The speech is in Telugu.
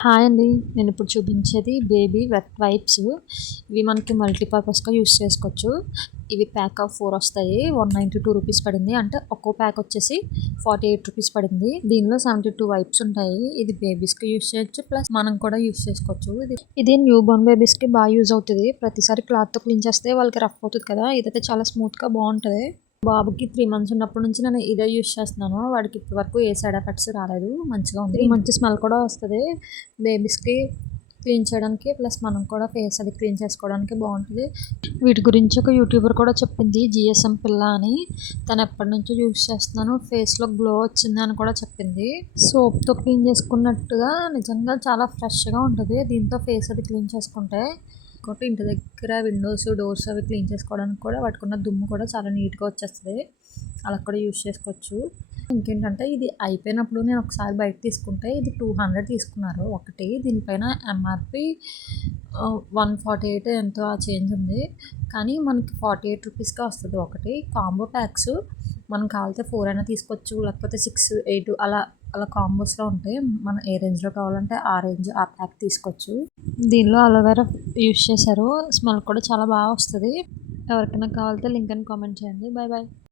హాయ్ అండి. నేను ఇప్పుడు చూపించేది బేబీ వెట్ వైప్స్. ఇవి మనకి మల్టీపర్పస్‌గా యూజ్ చేసుకోవచ్చు. ఇవి ప్యాక్ ఆఫ్ 4 వస్తాయి. 192 రూపీస్ పడింది. అంటే ఒక్కో ప్యాక్ వచ్చేసి 48 రూపీస్ పడింది. దీనిలో 72 వైప్స్ ఉంటాయి. ఇది బేబీస్‌కి యూజ్ చేయొచ్చు. ప్లస్ మనం కూడా యూజ్ చేసుకోవచ్చు. ఇది న్యూ బోర్న్ బేబీస్‌కి బాగా యూజ్ అవుతది. ప్రతిసారి క్లాత్‌తో క్లీన్ చేస్తే వాళ్ళకి రఫ్ అవుతది కదా! ఇదైతే చాలా స్మూత్‌గా బావుంటది. బాబుకి 3 మంత్స్ ఉన్నప్పటి నుంచి నేను ఇదే యూజ్ చేస్తున్నాను. వాడికి ఇప్పటి వరకు ఏ సైడ్ ఎఫెక్ట్స్ రాలేదు. మంచిగా ఉంది. మంచి స్మెల్ కూడా వస్తది. బేబీస్‌కి క్లీన్ చేయడానికి ప్లస్ మనం కూడా ఫేస్ అది క్లీన్ చేసుకోవడానికి బాగుంటుంది. వీటి గురించి ఒక యూట్యూబర్ కూడా చెప్పింది, జిఎస్ఎం పిల్ల అని. తను ఎప్పటి నుంచో యూజ్ చేస్తున్నాను, ఫేస్లో గ్లో వచ్చింది అని కూడా చెప్పింది. సోప్తో క్లీన్ చేసుకున్నట్టుగా నిజంగా చాలా ఫ్రెష్గా ఉంటుంది దీంతో ఫేస్ అది క్లీన్ చేసుకుంటే. ఇంకోటి ఇంటి దగ్గర విండోస్ డోర్స్ అవి క్లీన్ చేసుకోవడానికి కూడా వాటికున్న దుమ్ము కూడా చాలా నీట్గా వచ్చేస్తుంది. అలా కూడా యూజ్ చేసుకోవచ్చు. ఇంకేంటంటే ఇది అయిపోయినప్పుడు నేను ఒకసారి బయట తీసుకుంటే ఇది 200 తీసుకున్నారు ఒకటి. దీనిపైన ఎంఆర్పి 148 ఎంతో ఆ చేంజ్ ఉంది. కానీ మనకి 48 రూపీస్కే వస్తుంది ఒకటి. కాంబో ప్యాక్స్ మనం కావాలితే 4 అయినా తీసుకోవచ్చు, లేకపోతే 6, 8 అలా అలా కాంబోస్లో ఉంటాయి. మనం ఏ రేంజ్లో కావాలంటే ఆ రేంజ్ ఆ ప్యాక్ తీసుకోవచ్చు. దీనిలో అలోవెరా యూజ్ చేశారు. స్మెల్ కూడా చాలా బాగా వస్తుంది. ఎవరికైనా కావాలితే లింక్ అని కామెంట్ చేయండి. Bye bye.